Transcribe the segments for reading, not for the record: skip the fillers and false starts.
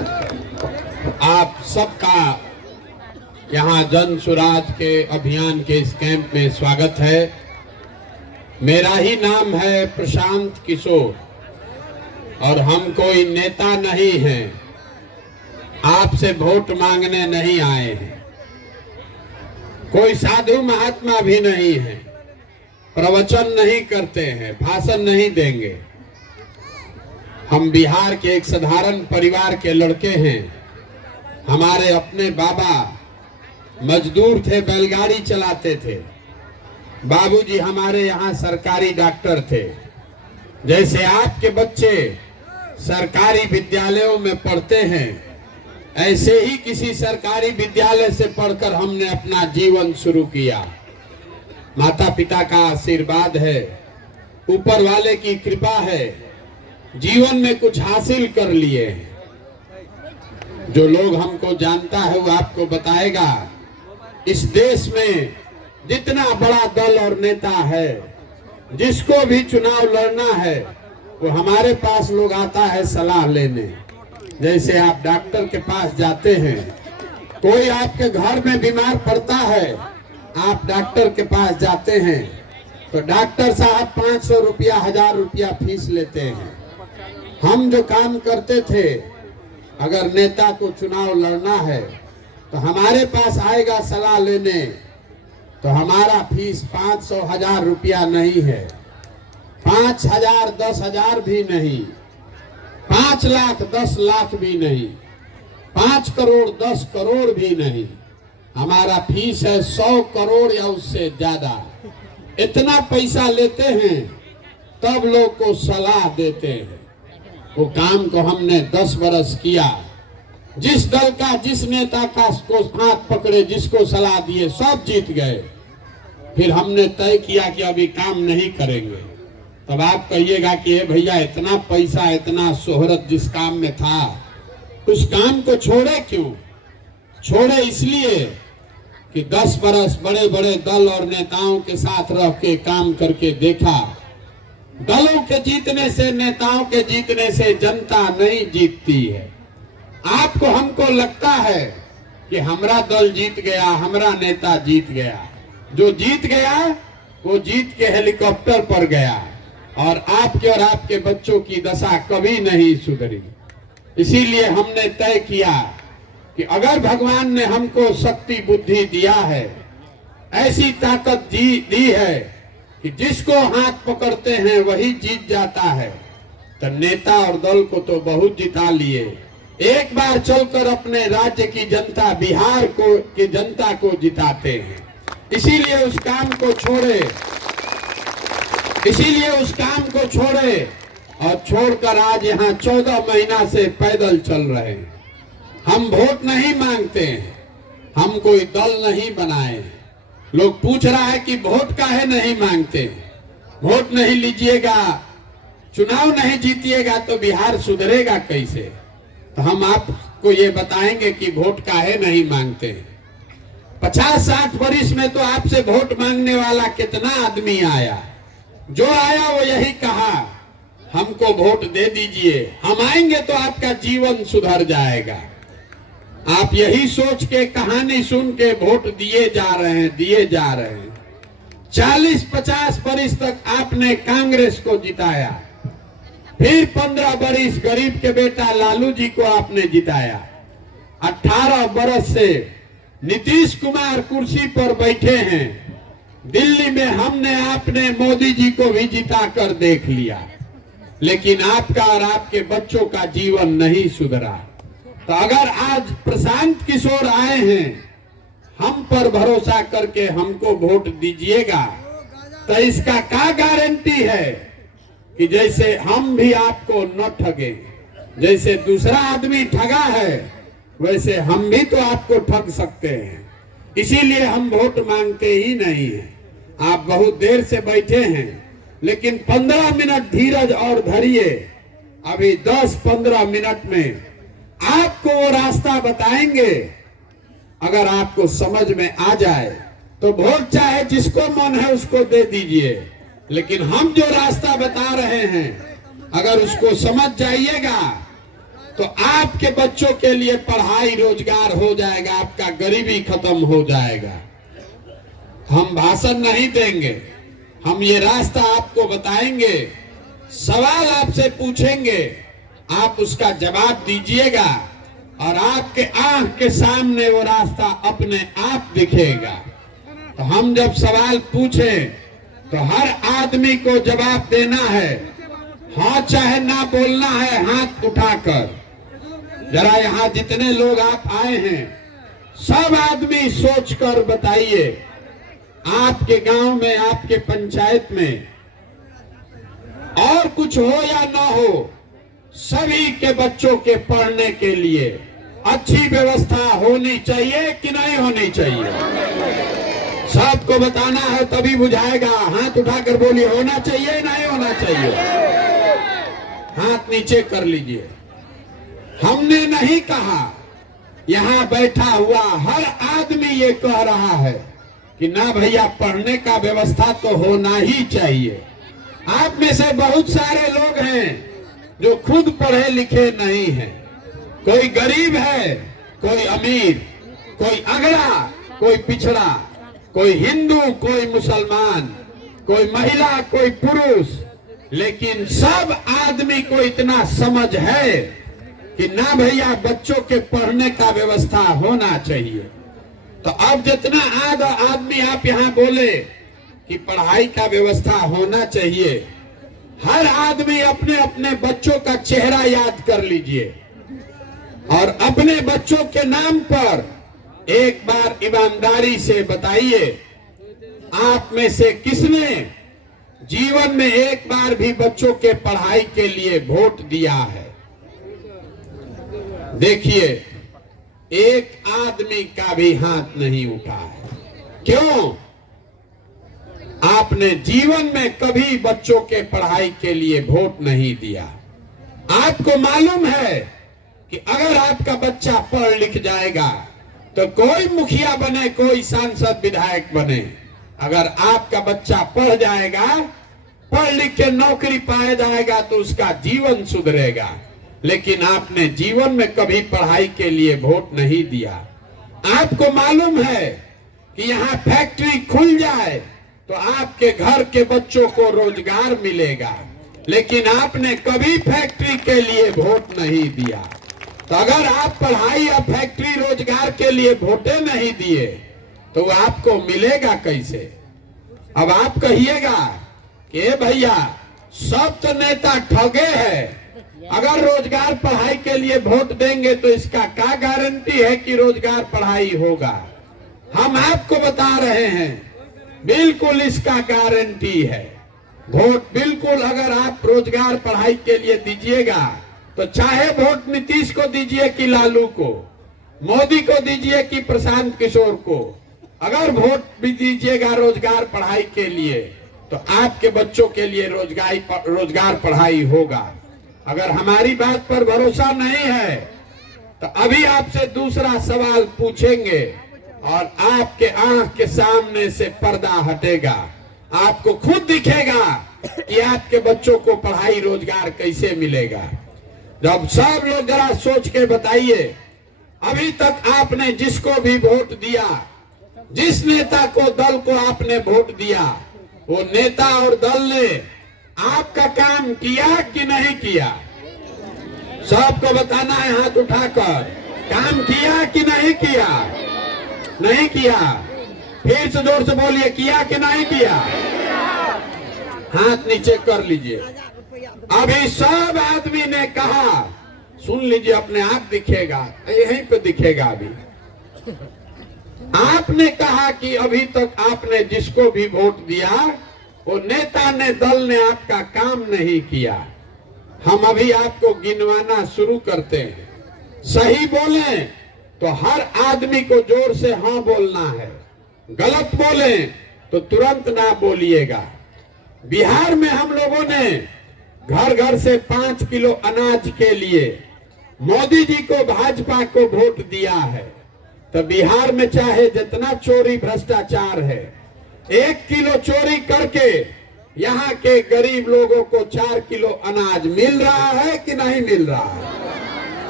आप सबका यहाँ जन सुराज के अभियान के इस कैंप में स्वागत है। मेरा ही नाम है प्रशांत किशोर और हम कोई नेता नहीं हैं, आपसे वोट मांगने नहीं आए हैं, कोई साधु महात्मा भी नहीं है, प्रवचन नहीं करते हैं, भाषण नहीं देंगे। हम बिहार के एक साधारण परिवार के लड़के हैं। हमारे अपने बाबा मजदूर थे, बैलगाड़ी चलाते थे। बाबूजी हमारे यहाँ सरकारी डॉक्टर थे। जैसे आपके बच्चे सरकारी विद्यालयों में पढ़ते हैं, ऐसे ही किसी सरकारी विद्यालय से पढ़कर हमने अपना जीवन शुरू किया। माता पिता का आशीर्वाद है, ऊपर वाले की कृपा है, जीवन में कुछ हासिल कर लिए। जो लोग हमको जानता है वो आपको बताएगा, इस देश में जितना बड़ा दल और नेता है, जिसको भी चुनाव लड़ना है वो हमारे पास लोग आता है सलाह लेने। जैसे आप डॉक्टर के पास जाते हैं, कोई आपके घर में बीमार पड़ता है, आप डॉक्टर के पास जाते हैं तो डॉक्टर साहब 500 रुपया 1000 रुपया फीस लेते हैं। हम जो काम करते थे, अगर नेता को चुनाव लड़ना है तो हमारे पास आएगा सलाह लेने, तो हमारा फीस 500 1000 रुपया नहीं है, 5000 10,000 भी नहीं, 5 लाख 10 लाख भी नहीं, 5 करोड़ 10 करोड़ भी नहीं। हमारा फीस है 100 करोड़ या उससे ज्यादा। इतना पैसा लेते हैं तब लोग को सलाह देते हैं। वो काम को हमने 10 बरस किया। जिस दल का, जिस नेता का को हाथ पकड़े, जिसको सलाह दिए, सब जीत गए। फिर हमने तय किया कि अभी काम नहीं करेंगे। तब आप कहिएगा कि ये भैया इतना पैसा, इतना शोहरत जिस काम में था, उस काम को छोड़े क्यों? छोड़े इसलिए कि 10 बरस बड़े बड़े दल और नेताओं के साथ रह के काम करके देखा। दलों के जीतने से, नेताओं के जीतने से जनता नहीं जीतती है। आपको हमको लगता है कि हमारा दल जीत गया, हमारा नेता जीत गया। जो जीत गया वो जीत के हेलीकॉप्टर पर गया और आपके और आपके बच्चों की दशा कभी नहीं सुधरी। इसीलिए हमने तय किया कि अगर भगवान ने हमको शक्ति बुद्धि दिया है, ऐसी ताकत दी है कि जिसको हाथ पकड़ते हैं वही जीत जाता है, तो नेता और दल को तो बहुत जिता लिए। एक बार चलकर अपने राज्य की जनता, बिहार को की जनता को जिताते हैं। इसीलिए उस काम को छोड़े और छोड़कर आज यहाँ 14 महीना से पैदल चल रहे हैं। हम वोट नहीं मांगते हैं, हम कोई दल नहीं बनाए हैं। लोग पूछ रहा है कि वोट काहे नहीं मांगते? वोट नहीं लीजिएगा, चुनाव नहीं जीतिएगा तो बिहार सुधरेगा कैसे? तो हम आपको ये बताएंगे कि वोट काहे नहीं मांगते हैं। 50-60 वर्ष में तो आपसे वोट मांगने वाला कितना आदमी आया। जो आया वो यही कहा, हमको वोट दे दीजिए, हम आएंगे तो आपका जीवन सुधर जाएगा। आप यही सोच के, कहानी सुन के वोट दिए जा रहे हैं। 40-50 वर्ष तक आपने कांग्रेस को जिताया, फिर 15 वर्ष गरीब के बेटा लालू जी को आपने जिताया। 18 वर्ष से नीतीश कुमार कुर्सी पर बैठे हैं। दिल्ली में हमने आपने मोदी जी को भी जिता कर देख लिया, लेकिन आपका और आपके बच्चों का जीवन नहीं सुधरा। तो अगर आज प्रशांत किशोर आए हैं, हम पर भरोसा करके हमको वोट दीजिएगा, तो इसका क्या गारंटी है कि जैसे हम भी आपको न ठगे, जैसे दूसरा आदमी ठगा है वैसे हम भी तो आपको ठग सकते हैं। इसीलिए हम वोट मांगते ही नहीं हैं। आप बहुत देर से बैठे हैं, लेकिन 15 मिनट धीरज और धरिए। अभी 10-15 मिनट में आपको वो रास्ता बताएंगे। अगर आपको समझ में आ जाए तो वोट चाहे जिसको मन है उसको दे दीजिए, लेकिन हम जो रास्ता बता रहे हैं अगर उसको समझ जाइएगा तो आपके बच्चों के लिए पढ़ाई रोजगार हो जाएगा, आपका गरीबी खत्म हो जाएगा। हम भाषण नहीं देंगे, हम ये रास्ता आपको बताएंगे, सवाल आपसे पूछेंगे, आप उसका जवाब दीजिएगा और आपके आंख के सामने वो रास्ता अपने आप दिखेगा। तो हम जब सवाल पूछें तो हर आदमी को जवाब देना है, हाँ चाहे ना बोलना है हाथ उठाकर। जरा यहाँ जितने लोग आप आए हैं सब आदमी सोचकर बताइए, आपके गांव में, आपके पंचायत में और कुछ हो या ना हो, सभी के बच्चों के पढ़ने के लिए अच्छी व्यवस्था होनी चाहिए कि नहीं होनी चाहिए? सबको बताना है तभी बुझाएगा। हाथ उठाकर बोलिए, होना चाहिए नहीं होना चाहिए? हाथ नीचे कर लीजिए। हमने नहीं कहा, यहाँ बैठा हुआ हर आदमी ये कह रहा है कि ना भैया पढ़ने का व्यवस्था तो होना ही चाहिए। आप में से बहुत सारे लोग हैं जो खुद पढ़े लिखे नहीं हैं। कोई गरीब है, कोई अमीर, कोई अगड़ा, कोई पिछड़ा, कोई हिंदू, कोई मुसलमान, कोई महिला, कोई पुरुष, लेकिन सब आदमी को इतना समझ है कि ना भैया बच्चों के पढ़ने का व्यवस्था होना चाहिए। तो अब जितना आदमी आप यहाँ बोले कि पढ़ाई का व्यवस्था होना चाहिए, हर आदमी अपने अपने बच्चों का चेहरा याद कर लीजिए और अपने बच्चों के नाम पर एक बार ईमानदारी से बताइए, आप में से किसने जीवन में एक बार भी बच्चों के पढ़ाई के लिए वोट दिया है? देखिए, एक आदमी का भी हाथ नहीं उठा है। क्यों? आपने जीवन में कभी बच्चों के पढ़ाई के लिए वोट नहीं दिया। आपको मालूम है कि अगर आपका बच्चा पढ़ लिख जाएगा तो कोई मुखिया बने, कोई सांसद विधायक बने, अगर आपका बच्चा पढ़ जाएगा, पढ़ लिख के नौकरी पाया जाएगा तो उसका जीवन सुधरेगा। लेकिन आपने जीवन में कभी पढ़ाई के लिए वोट नहीं दिया। आपको मालूम है कि यहाँ फैक्ट्री खुल जाए तो आपके घर के बच्चों को रोजगार मिलेगा, लेकिन आपने कभी फैक्ट्री के लिए वोट नहीं दिया। तो अगर आप पढ़ाई या फैक्ट्री रोजगार के लिए वोटे नहीं दिए तो आपको मिलेगा कैसे? अब आप कहिएगा कि भैया सब तो नेता ठगे हैं, अगर रोजगार पढ़ाई के लिए वोट देंगे तो इसका क्या गारंटी है कि रोजगार पढ़ाई होगा? हम आपको बता रहे हैं, बिल्कुल इसका गारंटी है। वोट बिल्कुल अगर आप रोजगार पढ़ाई के लिए दीजिएगा तो चाहे वोट नीतीश को दीजिए कि लालू को, मोदी को दीजिए कि प्रशांत किशोर को, अगर वोट भी दीजिएगा रोजगार पढ़ाई के लिए तो आपके बच्चों के लिए रोजगार पढ़ाई होगा। अगर हमारी बात पर भरोसा नहीं है तो अभी आपसे दूसरा सवाल पूछेंगे और आपके आंख के सामने से पर्दा हटेगा, आपको खुद दिखेगा कि आपके बच्चों को पढ़ाई रोजगार कैसे मिलेगा। जब सब लोग जरा सोच के बताइए, अभी तक आपने जिसको भी वोट दिया, जिस नेता को, दल को आपने वोट दिया, वो नेता और दल ने आपका काम किया कि नहीं किया? सबको बताना है हाथ उठाकर, काम किया कि नहीं किया? नहीं किया। फिर से जोर से बोलिए, किया कि नहीं किया? हाथ नीचे कर लीजिए। अभी सब आदमी ने कहा, सुन लीजिए, अपने आप दिखेगा, यहीं पे दिखेगा। अभी आपने कहा कि अभी तक आपने जिसको भी वोट दिया वो नेता ने, दल ने आपका काम नहीं किया। हम अभी आपको गिनवाना शुरू करते हैं। सही बोले तो हर आदमी को जोर से हाँ बोलना है, गलत बोले तो तुरंत ना बोलिएगा। बिहार में हम लोगों ने घर घर से 5 किलो अनाज के लिए मोदी जी को, भाजपा को वोट दिया है। तो बिहार में चाहे जितना चोरी भ्रष्टाचार है, 1 किलो चोरी करके यहाँ के गरीब लोगों को 4 किलो अनाज मिल रहा है कि नहीं मिल रहा है?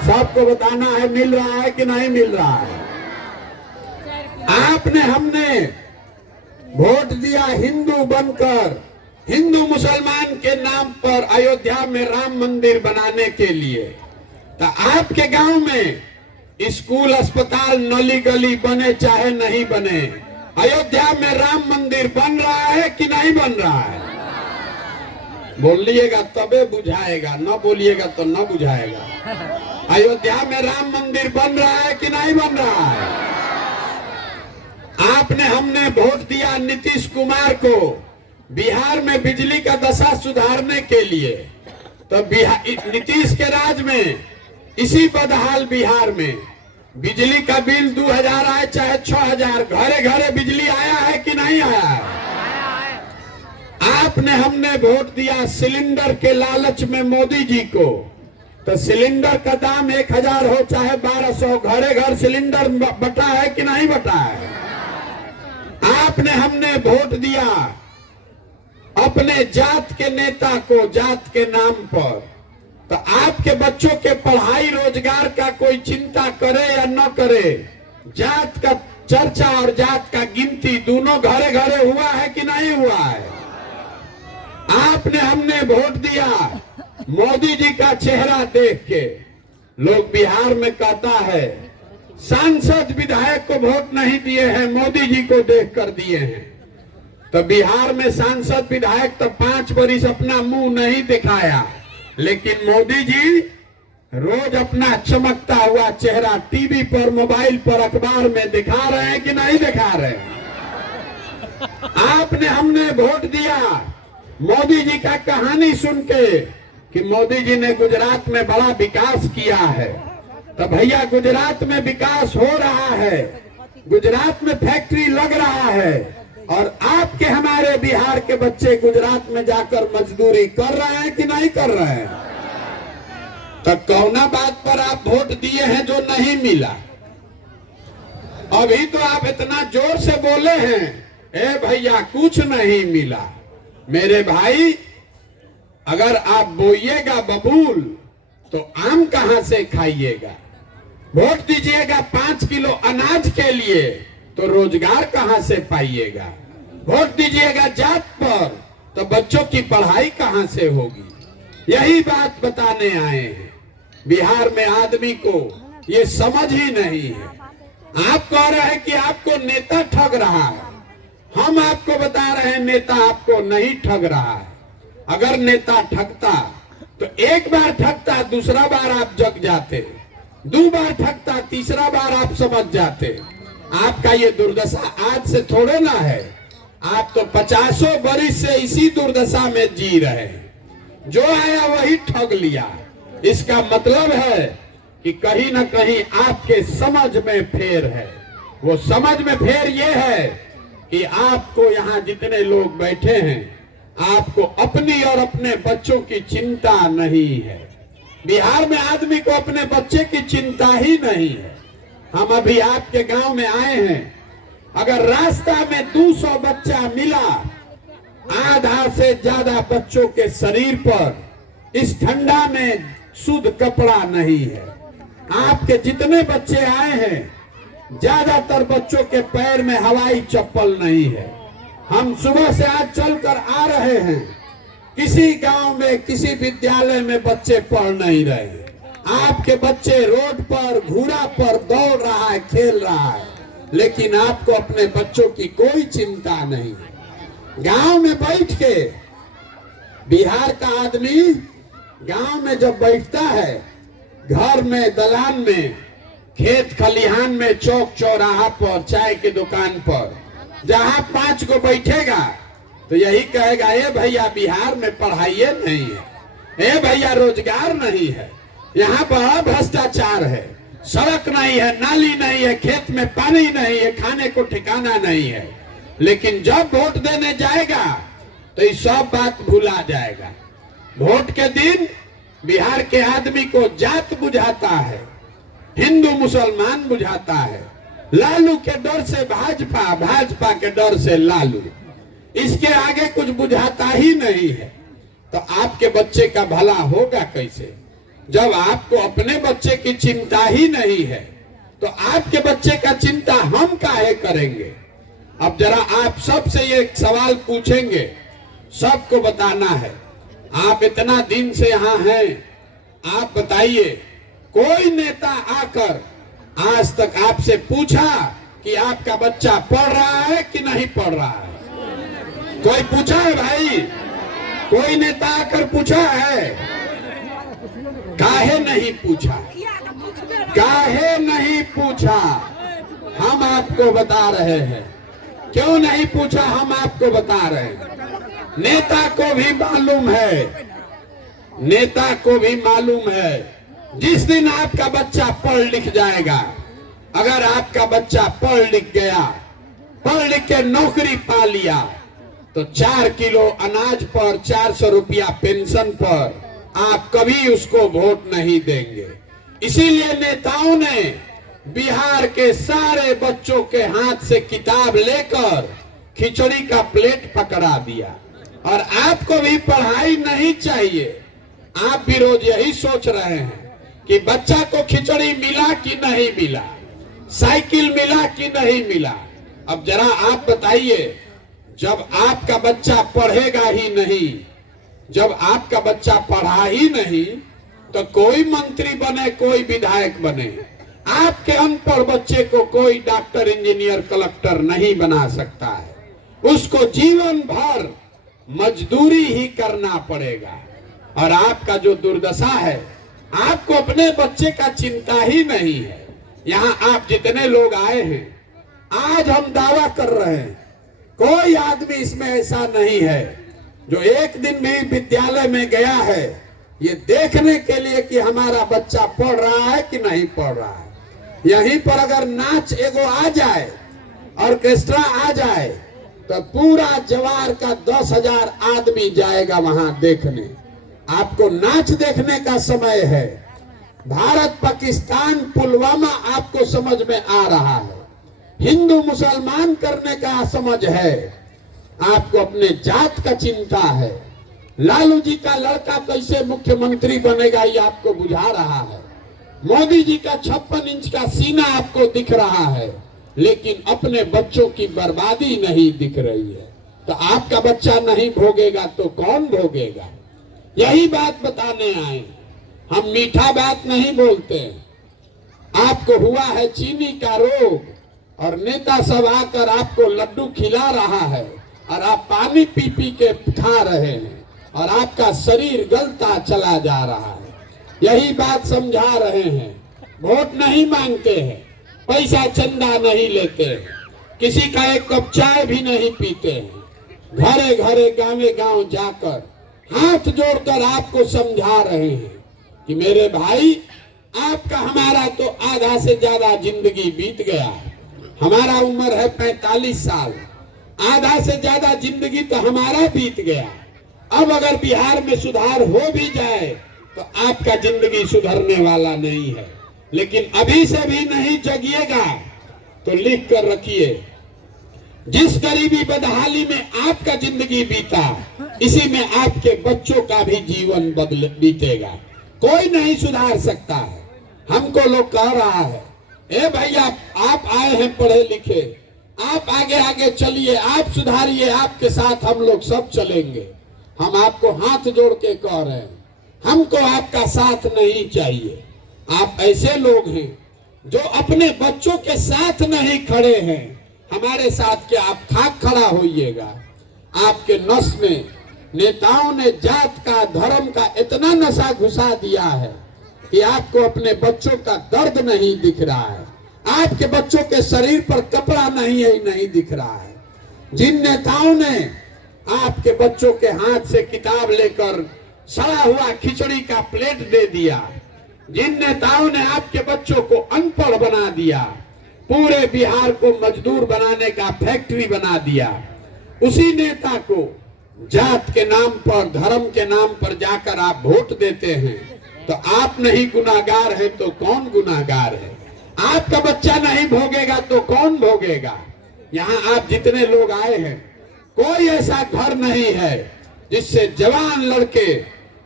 सबको बताना है मिल रहा है कि नहीं मिल रहा है। आपने हमने वोट दिया हिंदू बनकर, हिंदू मुसलमान के नाम पर अयोध्या में राम मंदिर बनाने के लिए। तो आपके गांव में स्कूल, अस्पताल, नली गली बने चाहे नहीं बने, अयोध्या में राम मंदिर बन रहा है कि नहीं बन रहा है? बोलिएगा तबे बुझाएगा, न बोलिएगा तो न बुझाएगा। अयोध्या में राम मंदिर बन रहा है कि नहीं बन रहा है? आपने हमने वोट दिया नीतीश कुमार को बिहार में बिजली का दशा सुधारने के लिए। तो नीतीश के राज में इसी बदहाल बिहार में बिजली का बिल 2000 आए चाहे 6000, घरे घरे बिजली आया है कि नहीं आया है? आपने हमने वोट दिया सिलेंडर के लालच में मोदी जी को। तो सिलेंडर का दाम 1000 हो चाहे 1200, घरे घर सिलेंडर बटा है कि नहीं बटा है? आपने हमने वोट दिया अपने जात के नेता को जात के नाम पर। तो आपके बच्चों के पढ़ाई रोजगार का कोई चिंता करे या न करे, जात का चर्चा और जात का गिनती दोनों घरे घरे हुआ है कि नहीं हुआ है? आपने हमने वोट दिया मोदी जी का चेहरा देख के। लोग बिहार में कहता है सांसद विधायक को वोट नहीं दिए हैं, मोदी जी को देख कर दिए हैं। तो बिहार में सांसद विधायक तो 5 बरिस अपना मुंह नहीं दिखाया, लेकिन मोदी जी रोज अपना चमकता हुआ चेहरा टीवी पर, मोबाइल पर, अखबार में दिखा रहे हैं कि नहीं दिखा रहे हैं? आपने हमने वोट दिया मोदी जी का कहानी सुन के कि मोदी जी ने गुजरात में बड़ा विकास किया है। तो भैया गुजरात में विकास हो रहा है, गुजरात में फैक्ट्री लग रहा है, और आपके हमारे बिहार के बच्चे गुजरात में जाकर मजदूरी कर रहे हैं कि नहीं कर रहे हैं? तो कौना बात पर आप वोट दिए हैं जो नहीं मिला? अभी तो आप इतना जोर से बोले हैं ए भैया कुछ नहीं मिला। मेरे भाई अगर आप बोइएगा बबूल तो आम कहां से खाइएगा? वोट दीजिएगा 5 किलो अनाज के लिए तो रोजगार कहां से पाइएगा? वोट दीजिएगा जात पर तो बच्चों की पढ़ाई कहां से होगी? यही बात बताने आए हैं। बिहार में आदमी को ये समझ ही नहीं है। आप कह रहे हैं कि आपको नेता ठग रहा है, हम आपको बता रहे हैं नेता आपको नहीं ठग रहा है। अगर नेता ठगता तो एक बार ठगता, दूसरा बार आप जग जाते, 2 बार ठगता, तीसरा बार आप समझ जाते। आपका ये दुर्दशा आज से थोड़े ना है, आप तो 50 बरिस से इसी दुर्दशा में जी रहे हैं। जो आया वही ठग लिया। इसका मतलब है कि कहीं ना कहीं आपके समझ में फेर है। वो समझ में फेर ये है कि आपको यहाँ जितने लोग बैठे हैं, आपको अपनी और अपने बच्चों की चिंता नहीं है। बिहार में आदमी को अपने बच्चे की चिंता ही नहीं है। हम अभी आपके गांव में आए हैं, अगर रास्ता में 200 बच्चा मिला, आधा से ज्यादा बच्चों के शरीर पर इस ठंडा में शुद्ध कपड़ा नहीं है। आपके जितने बच्चे आए हैं, ज्यादातर बच्चों के पैर में हवाई चप्पल नहीं है। हम सुबह से आज चलकर आ रहे हैं, किसी गांव में किसी विद्यालय में बच्चे पढ़ नहीं रहे। आपके बच्चे रोड पर, घूरा पर दौड़ रहा है, खेल रहा है, लेकिन आपको अपने बच्चों की कोई चिंता नहीं है। गांव में बैठ के बिहार का आदमी गांव में जब बैठता है, घर में, दलान में, खेत खलिहान में, चौक चौराहा पर, चाय की दुकान पर, जहां 5 को बैठेगा तो यही कहेगा ए भैया बिहार में पढ़ाई नहीं है, ए भैया रोजगार नहीं है, यहाँ बड़ा भ्रष्टाचार है, सड़क नहीं है, नाली नहीं है, खेत में पानी नहीं है, खाने को ठिकाना नहीं है। लेकिन जब वोट देने जाएगा तो ये सब बात भुला जाएगा। वोट के दिन बिहार के आदमी को जात बुझाता है, हिंदू मुसलमान बुझाता है, लालू के डर से भाजपा, भाजपा के डर से लालू, इसके आगे कुछ बुझाता ही नहीं है। तो आपके बच्चे का भला होगा कैसे? जब आपको अपने बच्चे की चिंता ही नहीं है तो आपके बच्चे का चिंता हम काहे करेंगे। अब जरा आप सबसे ये सवाल पूछेंगे, सबको बताना है। आप इतना दिन से यहाँ हैं, आप बताइए कोई नेता आकर आज तक आपसे पूछा कि आपका बच्चा पढ़ रहा है कि नहीं पढ़ रहा है? कोई पूछा है भाई? कोई नेता आकर पूछा है? काहे नहीं पूछा? काहे नहीं पूछा? हम आपको बता रहे हैं क्यों नहीं पूछा। हम आपको बता रहे हैं, नेता को भी मालूम है, नेता को भी मालूम है जिस दिन आपका बच्चा पढ़ लिख जाएगा, अगर आपका बच्चा पढ़ लिख गया, पढ़ लिख के नौकरी पा लिया, तो 4 किलो अनाज पर 400 रुपया पेंशन पर आप कभी उसको वोट नहीं देंगे। इसीलिए नेताओं ने बिहार के सारे बच्चों के हाथ से किताब लेकर खिचड़ी का प्लेट पकड़ा दिया। और आपको भी पढ़ाई नहीं चाहिए। आप भी रोज यही सोच रहे हैं कि बच्चा को खिचड़ी मिला कि नहीं मिला, साइकिल मिला कि नहीं मिला। अब जरा आप बताइए, जब आपका बच्चा पढ़ेगा ही नहीं, जब आपका बच्चा पढ़ा ही नहीं, तो कोई मंत्री बने, कोई विधायक बने, आपके अनपढ़ बच्चे को कोई डॉक्टर, इंजीनियर, कलेक्टर नहीं बना सकता है। उसको जीवन भर मजदूरी ही करना पड़ेगा। और आपका जो दुर्दशा है, आपको अपने बच्चे का चिंता ही नहीं है। यहाँ आप जितने लोग आए हैं, आज हम दावा कर रहे हैं कोई आदमी इसमें ऐसा नहीं है जो एक दिन भी विद्यालय में गया है ये देखने के लिए कि हमारा बच्चा पढ़ रहा है कि नहीं पढ़ रहा है। यहीं पर अगर नाच एगो आ जाए, ऑर्केस्ट्रा आ जाए, तो पूरा जवार का 10,000 आदमी जाएगा वहां देखने। आपको नाच देखने का समय है। भारत पाकिस्तान पुलवामा आपको समझ में आ रहा है, हिंदू मुसलमान करने का समझ है, आपको अपने जात का चिंता है। लालू जी का लड़का कैसे मुख्यमंत्री बनेगा ये आपको बुझा रहा है। मोदी जी का 56 इंच का सीना आपको दिख रहा है, लेकिन अपने बच्चों की बर्बादी नहीं दिख रही है। तो आपका बच्चा नहीं भोगेगा तो कौन भोगेगा? यही बात बताने आए। हम मीठा बात नहीं बोलते। आपको हुआ है चीनी का रोग और नेता सब आकर आपको लड्डू खिला रहा है और आप पानी पी पी के खा रहे हैं और आपका शरीर गलता चला जा रहा है। यही बात समझा रहे हैं। वोट नहीं मांगते हैं, पैसा चंदा नहीं लेते हैं, किसी का एक कप चाय भी नहीं पीते हैं। घरे घरे गांवे गांव जाकर हाथ जोड़कर आपको समझा रहे हैं कि मेरे भाई, आपका हमारा तो आधा से ज्यादा जिंदगी बीत गया। हमारा उम्र है 45 साल, आधा से ज्यादा जिंदगी तो हमारा बीत गया। अब अगर बिहार में सुधार हो भी जाए तो आपका जिंदगी सुधरने वाला नहीं है। लेकिन अभी से भी नहीं जगिएगा तो लिख कर रखिए, जिस गरीबी बदहाली में आपका जिंदगी बीता, इसी में आपके बच्चों का भी जीवन बीतेगा। कोई नहीं सुधार सकता है। हमको लोग कह रहा है, ए भैया आप आए हैं पढ़े लिखे, आप आगे आगे चलिए, आप सुधारिए, आपके साथ हम लोग सब चलेंगे। हम आपको हाथ जोड़ के कह रहे हैं, हमको आपका साथ नहीं चाहिए। आप ऐसे लोग हैं जो अपने बच्चों के साथ नहीं खड़े हैं, हमारे साथ क्या आप खाक खड़ा होइएगा। आपके नस में नेताओं ने जात का, धर्म का इतना नशा घुसा दिया है कि आपको अपने बच्चों का दर्द नहीं दिख रहा है, आपके बच्चों के शरीर पर कपड़ा नहीं दिख रहा है। जिन नेताओं ने आपके बच्चों के हाथ से किताब लेकर सड़ा हुआ खिचड़ी का प्लेट दे दिया, जिन नेताओं ने आपके बच्चों को अनपढ़ बना दिया, पूरे बिहार को मजदूर बनाने का फैक्ट्री बना दिया, उसी नेता को जात के नाम पर, धर्म के नाम पर जाकर आप वोट देते हैं। तो आप नहीं गुनाहगार हैं तो कौन गुनाहगार है? आपका बच्चा नहीं भोगेगा तो कौन भोगेगा? यहाँ आप जितने लोग आए हैं, कोई ऐसा घर नहीं है जिससे जवान लड़के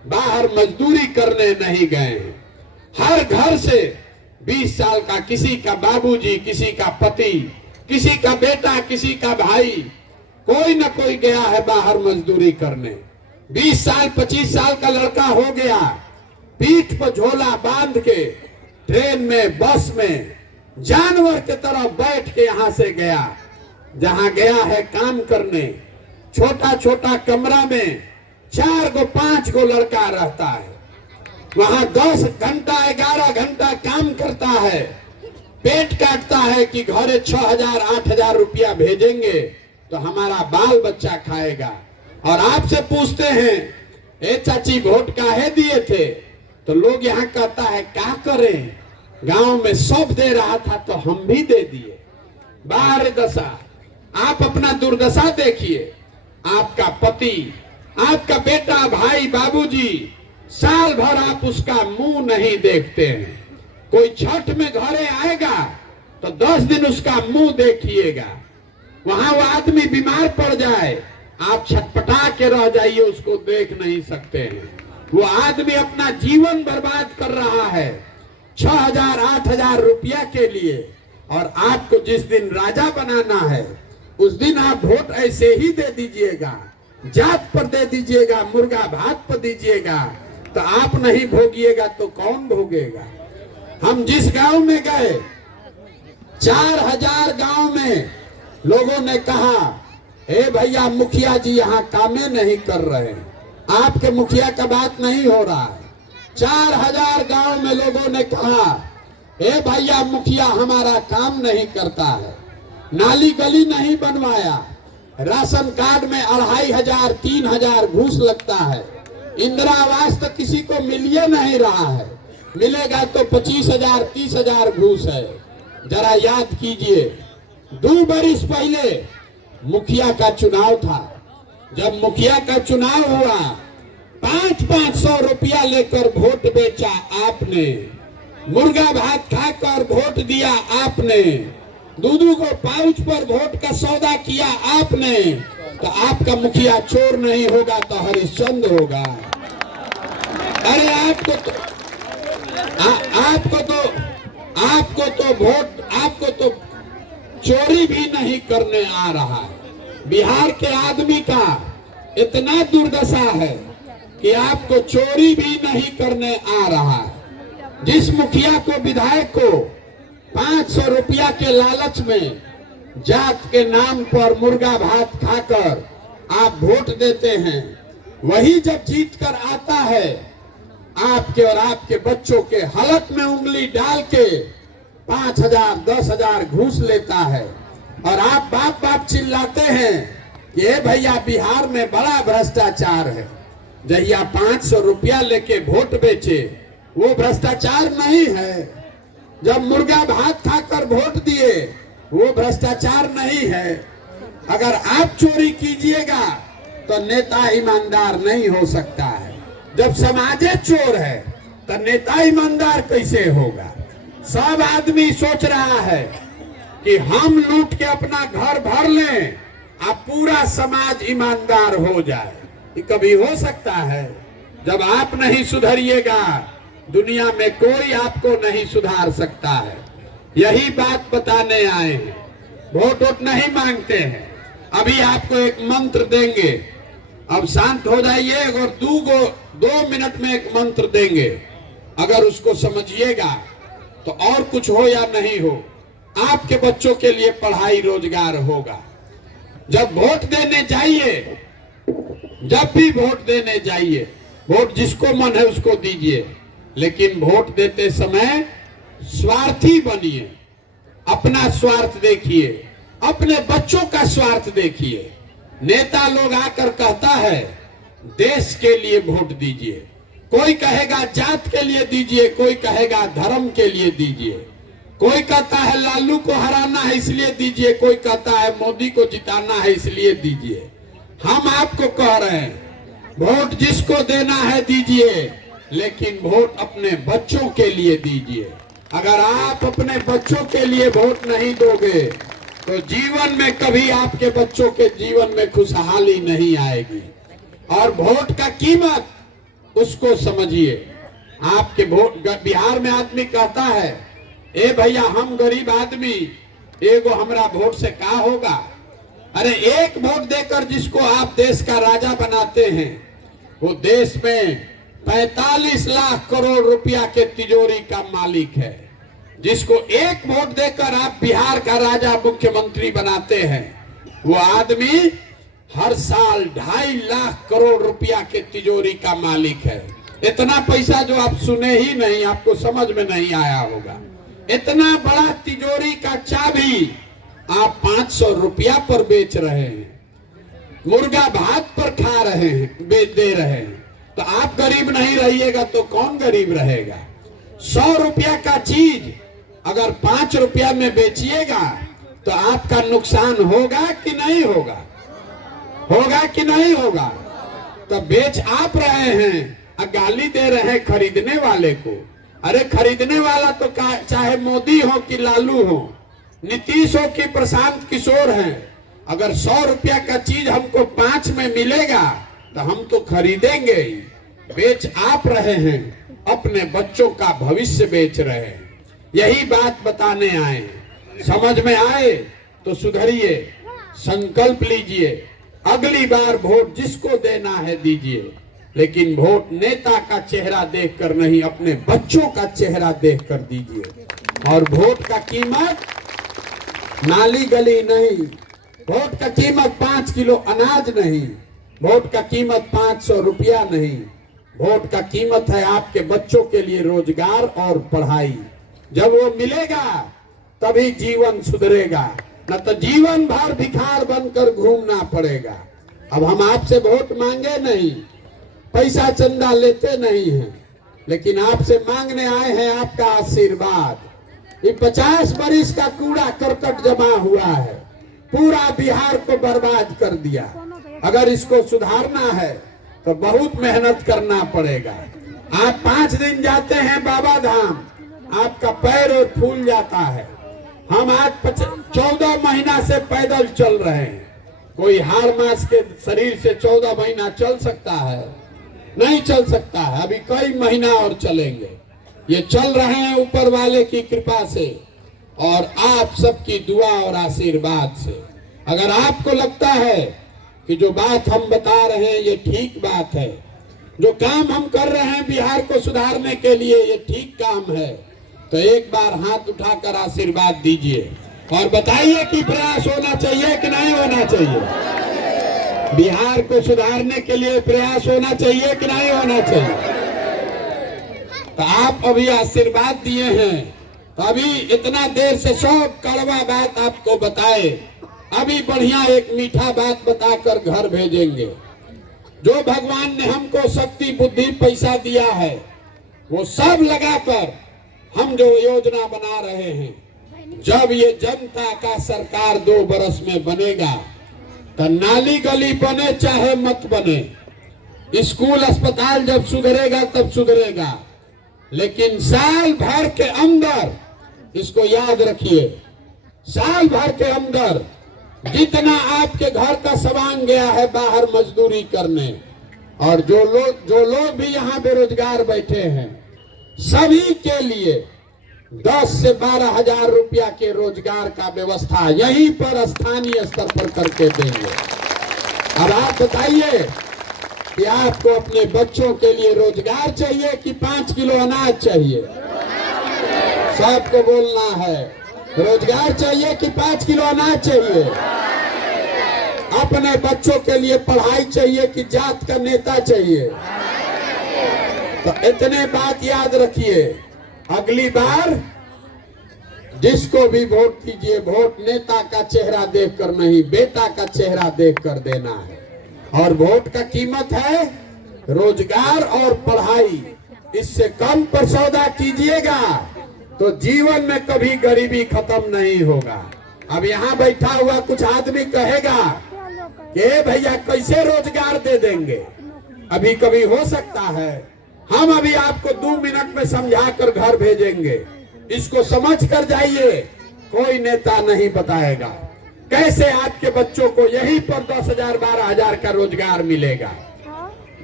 बाहर मजदूरी करने नहीं गए हैं। हर घर से 20 साल का किसी का बाबूजी, किसी का पति, किसी का बेटा, किसी का भाई, कोई न कोई गया है बाहर मजदूरी करने। 20 साल 25 साल का लड़का हो गया, पीठ पर झोला बांध के ट्रेन में, बस में जानवर के तरह बैठ के यहां से गया। जहां गया है काम करने, छोटा छोटा कमरा में 4 गो 5 गो लड़का रहता है। वहां 10 घंटा 11 घंटा काम करता है, पेट काटता है कि घरे 6,000 8,000 रुपया भेजेंगे तो हमारा बाल बच्चा खाएगा। और आपसे पूछते हैं, ए चाची वोट काहे दिए थे? तो लोग यहाँ कहता है क्या करें, गांव में सब दे रहा था तो हम भी दे दिए। बाहर दशा, आप अपना दुर्दशा देखिए। आपका पति, आपका बेटा, भाई, बाबूजी, साल भर आप उसका मुंह नहीं देखते हैं। कोई छठ में घरे आएगा तो 10 दिन उसका मुंह देखिएगा। वहां वो आदमी बीमार पड़ जाए, आप छटपटा के रह जाइए, उसको देख नहीं सकते हैं। वो आदमी अपना जीवन बर्बाद कर रहा है 6,000 8,000 रुपया के लिए। और आपको जिस दिन राजा बनाना है उस दिन आप वोट ऐसे ही दे दीजिएगा, जात पर दे दीजिएगा, मुर्गा भात पर दीजिएगा। तो आप नहीं भोगिएगा तो कौन भोगेगा? हम जिस गांव में गए, 4000 गांव में लोगों ने कहा, हे भैया मुखिया जी यहाँ कामें नहीं कर रहे, आपके मुखिया का बात नहीं हो रहा है। 4000 गांव में लोगों ने कहा, हे भैया मुखिया हमारा काम नहीं करता है, नाली गली नहीं बनवाया, राशन कार्ड में 2500 3000 घूस लगता है, इंदिरा आवास तो किसी को मिलिए नहीं रहा है, मिलेगा तो 25,000 30,000 घूस है। जरा याद कीजिए, 2 बरिस पहले मुखिया का चुनाव था। जब मुखिया का चुनाव हुआ, 500 रुपया लेकर वोट बेचा आपने, मुर्गा भात खाकर वोट दिया आपने, 2 को पाउच पर वोट का सौदा किया आपने। तो आपका मुखिया चोर नहीं होगा तो हरिश्चंद्र होगा। अरे आपको तो चोरी भी नहीं करने आ रहा है। बिहार के आदमी का इतना दुर्दशा है कि आपको चोरी भी नहीं करने आ रहा है। जिस मुखिया को, विधायक को 500 रुपया के लालच में जात के नाम पर मुर्गा भात खाकर आप वोट देते हैं, वही जब जीत कर आता है, आपके और आपके बच्चों के हलक में उंगली डाल के 5,000 10,000 घूस लेता है। और आप बाप बाप चिल्लाते हैं कि भैया बिहार में बड़ा भ्रष्टाचार है। जहिया 500 रुपया लेके वोट बेचे वो भ्रष्टाचार नहीं है, जब मुर्गा भात खाकर वोट दिए वो भ्रष्टाचार नहीं है। अगर आप चोरी कीजिएगा तो नेता ईमानदार नहीं हो सकता है। जब समाजे चोर है तो नेता ईमानदार कैसे होगा? सब आदमी सोच रहा है कि हम लूट के अपना घर भर लें, अब पूरा समाज ईमानदार हो जाए। ये कभी हो सकता है? जब आप नहीं सुधरिएगा दुनिया में कोई आपको नहीं सुधार सकता है। यही बात बताने आए हैं। वोट नहीं मांगते हैं। अभी आपको एक मंत्र देंगे, अब शांत हो जाइए और 2 मिनट में एक मंत्र देंगे। अगर उसको समझिएगा तो और कुछ हो या नहीं हो, आपके बच्चों के लिए पढ़ाई रोजगार होगा। जब वोट देने जाइए, जब भी वोट देने जाइए, वोट जिसको मन है उसको दीजिए, लेकिन वोट देते समय स्वार्थी बनिए। अपना स्वार्थ देखिए, अपने बच्चों का स्वार्थ देखिए। नेता लोग आकर कहता है देश के लिए वोट दीजिए, कोई कहेगा जात के लिए दीजिए, कोई कहेगा धर्म के लिए दीजिए, कोई कहता है लालू को हराना है इसलिए दीजिए, कोई कहता है मोदी को जिताना है इसलिए दीजिए। हम आपको कह रहे हैं वोट जिसको देना है दीजिए, लेकिन वोट अपने बच्चों के लिए दीजिए। अगर आप अपने बच्चों के लिए वोट नहीं दोगे तो जीवन में कभी आपके बच्चों के जीवन में खुशहाली नहीं आएगी। और वोट का कीमत उसको समझिए। आपके वोट, बिहार में आदमी कहता है ए भैया हम गरीब आदमी, एगो हमरा वोट से का होगा। अरे एक वोट देकर जिसको आप देश का राजा बनाते हैं, वो देश में 45 लाख करोड़ रुपया के तिजोरी का मालिक है। जिसको एक वोट देकर आप बिहार का राजा मुख्यमंत्री बनाते हैं, वो आदमी हर साल 2.5 लाख करोड़ रुपया के तिजोरी का मालिक है। इतना पैसा जो आप सुने ही नहीं, आपको समझ में नहीं आया होगा। इतना बड़ा तिजोरी का चाबी आप 500 रुपया पर बेच रहे हैं, मुर्गा भात पर खा रहे हैं, बेच दे रहे हैं। तो आप गरीब नहीं रहिएगा तो कौन गरीब रहेगा। 100 रुपया का चीज अगर 5 रुपया में बेचिएगा तो आपका नुकसान होगा कि नहीं होगा, होगा कि नहीं होगा। तो बेच आप रहे हैं और गाली दे रहे हैं खरीदने वाले को। अरे खरीदने वाला तो चाहे मोदी हो कि लालू हो, नीतीश हो कि प्रशांत किशोर हैं, अगर 100 रुपया का चीज हमको 5 में मिलेगा तो हम तो खरीदेंगे ही। बेच आप रहे हैं, अपने बच्चों का भविष्य बेच रहे हैं। यही बात बताने आए हैं। समझ में आए तो सुधरिए, संकल्प लीजिए, अगली बार वोट जिसको देना है दीजिए, लेकिन वोट नेता का चेहरा देखकर नहीं, अपने बच्चों का चेहरा देखकर दीजिए। और वोट का कीमत नाली गली नहीं, वोट का कीमत 5 किलो अनाज नहीं, वोट का कीमत 500 रुपया नहीं, वोट का कीमत है आपके बच्चों के लिए रोजगार और पढ़ाई। जब वो मिलेगा तभी जीवन सुधरेगा, न तो जीवन भर भिखार बनकर घूमना पड़ेगा। अब हम आपसे वोट मांगे नहीं, पैसा चंदा लेते नहीं हैं, लेकिन आपसे मांगने आए हैं आपका आशीर्वाद। ये 50 बरिस का कूड़ा करकट जमा हुआ है, पूरा बिहार को बर्बाद कर दिया। अगर इसको सुधारना है तो बहुत मेहनत करना पड़ेगा। आप 5 दिन जाते हैं बाबा धाम, आपका पैर और फूल जाता है। हम आज 14 महीना से पैदल चल रहे हैं। कोई हाड़ मास के शरीर से 14 महीना चल सकता है? नहीं चल सकता है। अभी कई महीना और चलेंगे। ये चल रहे हैं ऊपर वाले की कृपा से और आप सबकी दुआ और आशीर्वाद से। अगर आपको लगता है कि जो बात हम बता रहे हैं ये ठीक बात है, जो काम हम कर रहे हैं बिहार को सुधारने के लिए ये ठीक काम है, तो एक बार हाथ उठाकर आशीर्वाद दीजिए और बताइए कि प्रयास होना चाहिए कि नहीं होना चाहिए। बिहार को सुधारने के लिए प्रयास होना चाहिए कि नहीं होना चाहिए। तो आप अभी आशीर्वाद दिए हैं, तो अभी इतना देर से सब कड़वा बात आपको बताए, अभी बढ़िया एक मीठा बात बताकर घर भेजेंगे। जो भगवान ने हमको शक्ति बुद्धि पैसा दिया है वो सब लगाकर हम जो योजना बना रहे हैं, जब ये जनता का सरकार 2 बरस में बनेगा तो नाली गली बने चाहे मत बने, स्कूल अस्पताल जब सुधरेगा तब सुधरेगा, लेकिन साल भर के अंदर, इसको याद रखिए, साल भर के अंदर जितना आपके घर का सामान गया है बाहर मजदूरी करने, और जो लोग भी यहाँ बेरोजगार बैठे हैं, सभी के लिए 10 से 12 हजार रुपया के रोजगार का व्यवस्था यहीं पर स्थानीय स्तर पर करके देंगे। अब आप बताइए कि आपको अपने बच्चों के लिए रोजगार चाहिए कि 5 किलो अनाज चाहिए? सबको बोलना है, रोजगार चाहिए कि 5 किलो अनाज चाहिए? अपने बच्चों के लिए पढ़ाई चाहिए कि जात का नेता चाहिए? तो इतने बात याद रखिए, अगली बार जिसको भी वोट दीजिए, वोट नेता का चेहरा देखकर नहीं, बेटा का चेहरा देखकर देना है। और वोट का कीमत है रोजगार और पढ़ाई। इससे कम पर सौदा कीजिएगा तो जीवन में कभी गरीबी खत्म नहीं होगा। अब यहाँ बैठा हुआ कुछ आदमी कहेगा कि भैया कैसे रोजगार दे देंगे? अभी कभी हो सकता है, हम अभी आपको 2 मिनट में समझा कर घर भेजेंगे। इसको समझ कर जाइए, कोई नेता नहीं बताएगा कैसे आपके बच्चों को यहीं पर 10,000 12,000 का रोजगार मिलेगा।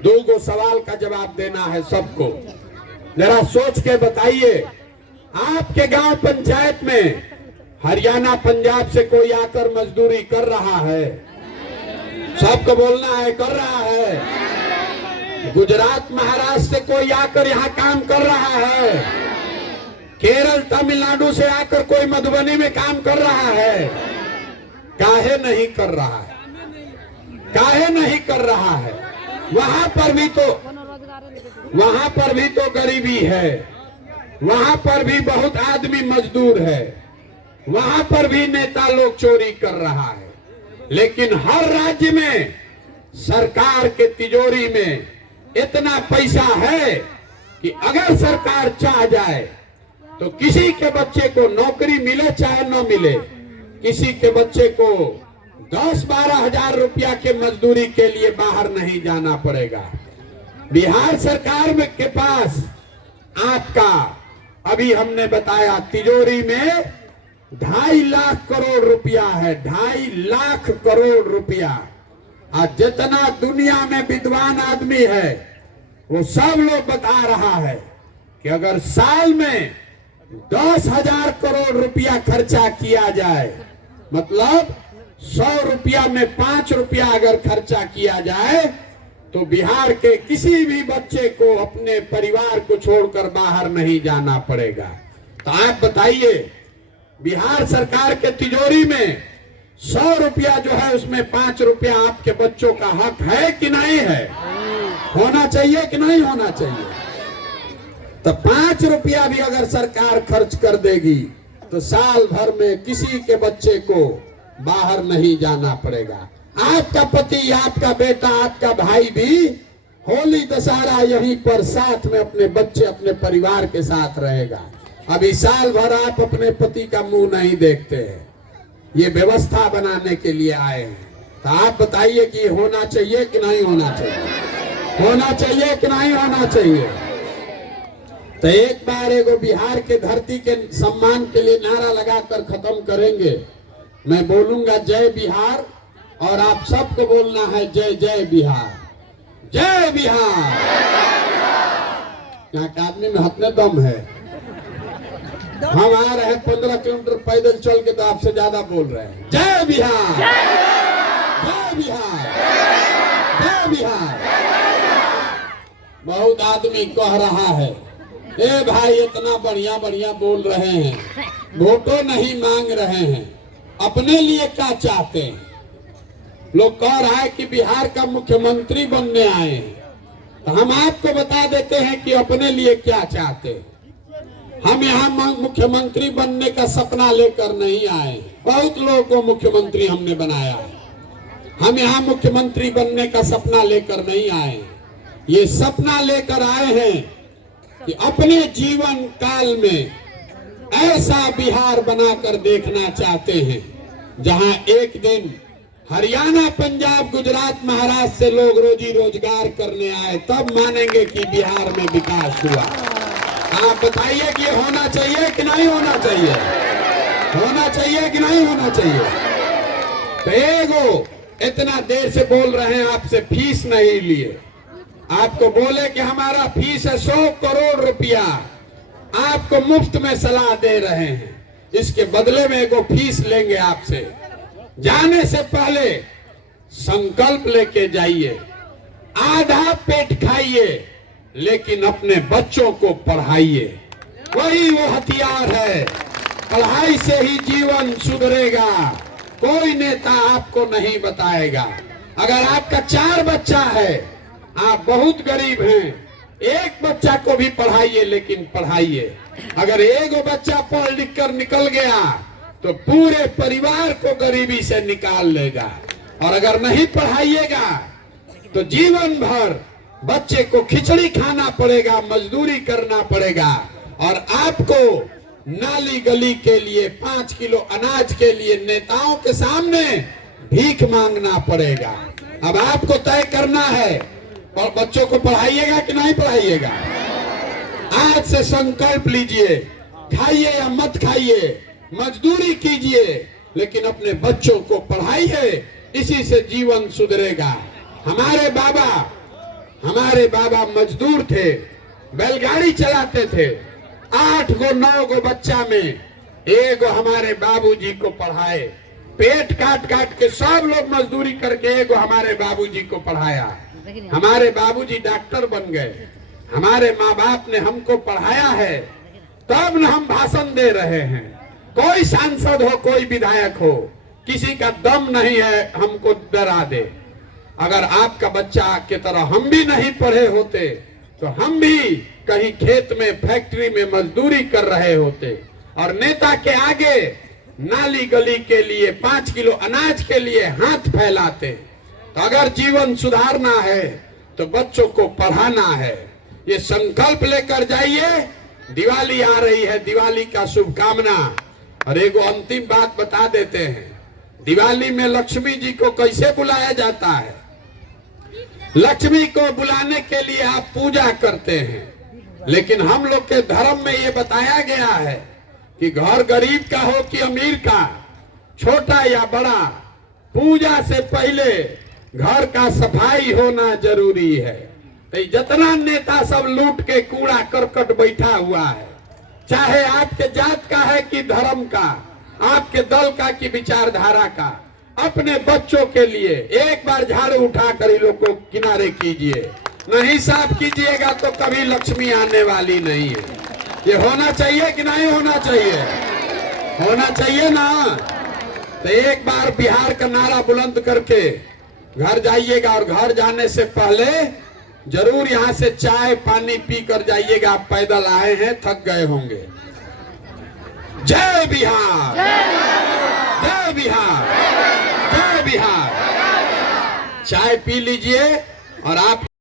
दो सवाल का जवाब देना है सबको। जरा सोच के बताइए, आपके गांव पंचायत में हरियाणा पंजाब से कोई आकर मजदूरी कर रहा है? सबको बोलना है, कर रहा है। गुजरात महाराष्ट्र से कोई आकर यहाँ काम कर रहा है? केरल तमिलनाडु से आकर कोई मधुबनी में काम कर रहा है? काहे नहीं कर रहा है? काहे नहीं कर रहा है? वहां पर भी तो गरीबी है, वहां पर भी बहुत आदमी मजदूर है, वहां पर भी नेता लोग चोरी कर रहा है। लेकिन हर राज्य में सरकार के तिजोरी में इतना पैसा है कि अगर सरकार चाह जाए तो किसी के बच्चे को नौकरी मिले चाहे न मिले, किसी के बच्चे को 10-12 हजार रुपया के मजदूरी के लिए बाहर नहीं जाना पड़ेगा। बिहार सरकार में के पास आपका अभी हमने बताया तिजोरी में 2.5 लाख करोड़ रुपया है, 2.5 लाख करोड़ रुपया। आज जितना दुनिया में विद्वान आदमी है वो सब लोग बता रहा है कि अगर साल में 10,000 करोड़ रुपया खर्चा किया जाए, मतलब 100 रुपया में 5 रुपया अगर खर्चा किया जाए तो बिहार के किसी भी बच्चे को अपने परिवार को छोड़कर बाहर नहीं जाना पड़ेगा। तो आप बताइए, बिहार सरकार के तिजोरी में 100 रुपया जो है उसमें 5 रुपया आपके बच्चों का हक है कि नहीं है? होना चाहिए कि नहीं होना चाहिए? तो 5 रुपया भी अगर सरकार खर्च कर देगी तो साल भर में किसी के बच्चे को बाहर नहीं जाना पड़ेगा। आपका पति, आपका बेटा, आपका भाई भी होली दशहरा यहीं पर साथ में अपने बच्चे, अपने परिवार के साथ रहेगा। अभी साल भर आप अपने पति का मुंह नहीं देखते हैं। ये व्यवस्था बनाने के लिए आए हैं। तो आप बताइए कि होना चाहिए कि नहीं होना चाहिए? होना चाहिए कि नहीं होना चाहिए? तो एक बार एगो बिहार के धरती के सम्मान के लिए नारा लगाकर खत्म करेंगे। मैं बोलूंगा जय बिहार और आप सबको बोलना है जय जय बिहार, जय बिहार। यहाँ के आदमी में हतने दम है। हम आ रहे हैं 15 किलोमीटर पैदल चल के, तो आपसे ज्यादा बोल रहे हैं जय बिहार, जय बिहार, जय बिहार। बहुत आदमी कह रहा है, ए भाई इतना बढ़िया बढ़िया बोल रहे हैं, वोटों नहीं मांग रहे हैं, अपने लिए क्या चाहते हैं? लोग कह रहा है कि बिहार का मुख्यमंत्री बनने आए हैं। तो हम आपको बता देते हैं कि अपने लिए क्या चाहते हैं। हम यहाँ मुख्यमंत्री बनने का सपना लेकर नहीं आए। बहुत लोगों को मुख्यमंत्री हमने बनाया है। हम यहाँ मुख्यमंत्री बनने का सपना लेकर नहीं आए। ये सपना लेकर आए हैं कि अपने जीवन काल में ऐसा बिहार बनाकर देखना चाहते हैं जहां एक दिन हरियाणा, पंजाब, गुजरात, महाराष्ट्र से लोग रोजी रोजगार करने आए, तब मानेंगे कि बिहार में विकास हुआ। आप बताइए कि होना चाहिए कि नहीं होना चाहिए? होना चाहिए कि नहीं होना चाहिए? तो एगो इतना देर से बोल रहे हैं, आपसे फीस नहीं लिए। आपको बोले कि हमारा फीस है 100 करोड़ रुपया, आपको मुफ्त में सलाह दे रहे हैं। इसके बदले में एगो फीस लेंगे आपसे। जाने से पहले संकल्प लेके जाइए, आधा पेट खाइए, लेकिन अपने बच्चों को पढ़ाइए। वही वो हथियार है। पढ़ाई से ही जीवन सुधरेगा। कोई नेता आपको नहीं बताएगा। अगर आपका 4 बच्चा है, आप बहुत गरीब हैं, एक बच्चा को भी पढ़ाइए, लेकिन पढ़ाइए। अगर एक बच्चा पढ़ लिख कर निकल गया तो पूरे परिवार को गरीबी से निकाल लेगा। और अगर नहीं पढ़ाइएगा तो जीवन भर बच्चे को खिचड़ी खाना पड़ेगा, मजदूरी करना पड़ेगा, और आपको नाली गली के लिए 5 किलो अनाज के लिए नेताओं के सामने भीख मांगना पड़ेगा। अब आपको तय करना है, और बच्चों को पढ़ाइएगा कि नहीं पढ़ाइएगा? आज से संकल्प लीजिए, खाइए या मत खाइए, मजदूरी कीजिए, लेकिन अपने बच्चों को पढ़ाइए। इसी से जीवन सुधरेगा। हमारे बाबा हमारे बाबा मजदूर थे, बैलगाड़ी चलाते थे। 8 गो 9 गो बच्चा में एगो हमारे बाबूजी को पढ़ाए। पेट काट काट के सब लोग मजदूरी करके एगो हमारे बाबूजी को पढ़ाया। हमारे बाबूजी डॉक्टर बन गए। हमारे माँ बाप ने हमको पढ़ाया है, तब न हम भाषण दे रहे हैं। कोई सांसद हो, कोई विधायक हो, किसी का दम नहीं है हमको डरा दे। अगर आपका बच्चा की तरह हम भी नहीं पढ़े होते तो हम भी कहीं खेत में, फैक्ट्री में मजदूरी कर रहे होते और नेता के आगे नाली गली के लिए 5 किलो अनाज के लिए हाथ फैलाते। तो अगर जीवन सुधारना है तो बच्चों को पढ़ाना है। ये संकल्प लेकर जाइए। दिवाली आ रही है, दिवाली का शुभकामना। और एगो अंतिम बात बता देते हैं, दिवाली में लक्ष्मी जी को कैसे बुलाया जाता है। लक्ष्मी को बुलाने के लिए आप पूजा करते हैं, लेकिन हम लोग के धर्म में ये बताया गया है कि घर गरीब का हो कि अमीर का, छोटा या बड़ा, पूजा से पहले घर का सफाई होना जरूरी है। तो जितना नेता सब लूट के कूड़ा करकट बैठा हुआ है, चाहे आपके जात का है कि धर्म का, आपके दल का कि विचारधारा का, अपने बच्चों के लिए एक बार झाड़ू उठाकर इन लोग को किनारे कीजिए। नहीं साफ कीजिएगा तो कभी लक्ष्मी आने वाली नहीं है। ये होना चाहिए कि नहीं होना चाहिए? होना चाहिए ना। तो एक बार बिहार का नारा बुलंद करके घर जाइएगा और घर जाने से पहले जरूर यहाँ से चाय पानी पी कर जाइएगा। आप पैदल आए हैं, थक गए होंगे। जय बिहार, जय बिहार, जय बिहार। चाय पी लीजिए और आप